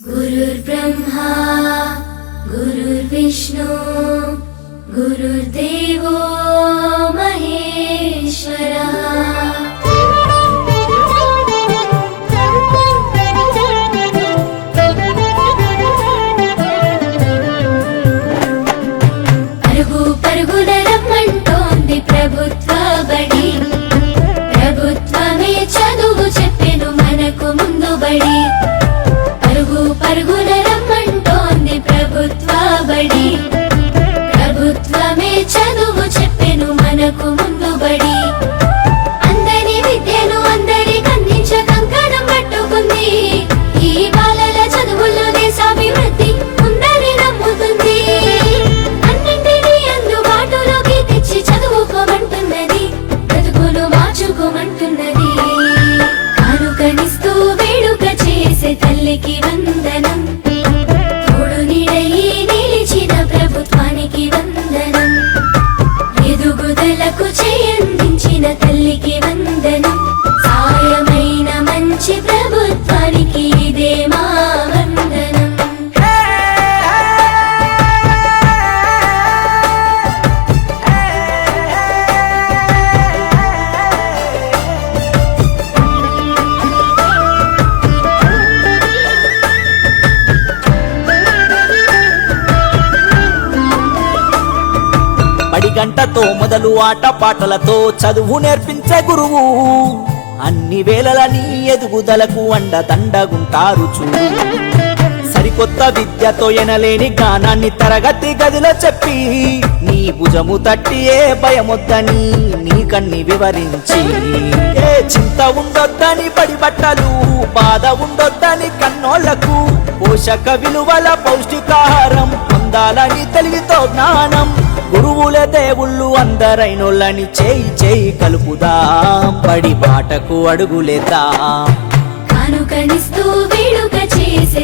गुरुर्ब्रह्मा गुरुर्विष्णु गुरुर्देवो महेश्वरः। పరుగు పరుగున రమ్మంటోంది ప్రభుత్వ బడి, ప్రభుత్వమే చదువు చెప్పెను మనకు ముందు బడి. పరుగు పరుగున రమ్మంటోంది ప్రభుత్వ బడి, ప్రభుత్వమే చదువు చెప్పెను మనకు ముందు బడి. అందరి విద్యను అందరికి అందించ కంకణం పట్టుకుంది, ఈ బాలల చదువుల్లో దేశాభివృద్ధి ఉందని నమ్ముతుంది. అన్నింటినీ అందుబాటులోకి తెచ్చి చదువుకోమంటున్నది, బ్రతుకులు మార్చుకోమంటున్నది. కానుకనిస్తూ వేడుక చేసే తల్లికి వందనం, తోడు నీడయి నిలిచిన ప్రభుత్వానికి వందనం. ఎదుగుదలకు చేయందించిన తల్లికి వందనం, సాయమైన మంచి ప్రభుత్వానికి ఇదే మా వందనం. బడి గంటతో మొదలు ఆట పాటలతో చదువు నేర్పించే గురువు, అన్ని వేళలని ఎదుగుదలకు అండదండగుంటారు చూడు. సరికొత్త విద్యతో ఎనలేని జ్ఞానాన్ని తరగతి గదిలో చెప్పి, నీ భుజము తట్టి ఏ భయమొద్దని నీకన్ని వివరించి, ఏ చింత ఉండొద్దని బడి బట్టలు, బాధ ఉండొద్దని కన్నోళ్లకు, పోషక విలువల పౌష్టికాహారం పొందాలని తెలివితో జ్ఞానం. గురువుల దేవుళ్ళు అందరైనోళ్ళని చేయి చేయి కలుపుదాం, బడి బాటకు అడుగులేద్దాం. కానుకనిస్తూ వేడుక చేసే